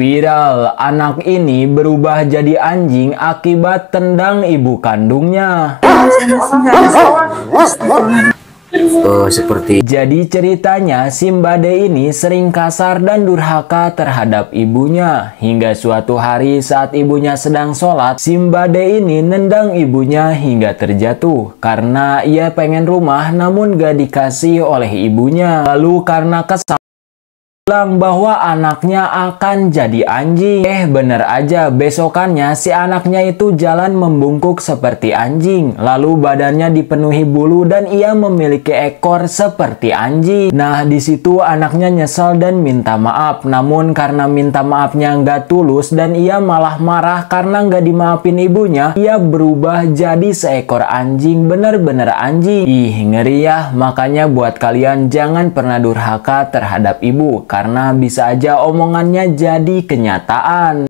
Viral, anak ini berubah jadi anjing akibat tendang ibu kandungnya. Jadi ceritanya si Mbade ini sering kasar dan durhaka terhadap ibunya. Hingga suatu hari saat ibunya sedang sholat, si Mbade ini nendang ibunya hingga terjatuh. Karena ia pengen rumah namun gak dikasih oleh ibunya. Lalu karena kesal bilang bahwa anaknya akan jadi anjing. Bener aja, besokannya si anaknya itu jalan membungkuk seperti anjing. Lalu badannya dipenuhi bulu dan ia memiliki ekor seperti anjing. Nah, di situ anaknya nyesel dan minta maaf. Namun karena minta maafnya nggak tulus dan ia malah marah karena nggak dimaafin ibunya, ia berubah jadi seekor anjing, bener-bener anjing. Ih, ngeri ya. Makanya buat kalian jangan pernah durhaka terhadap ibu, karena bisa aja omongannya jadi kenyataan.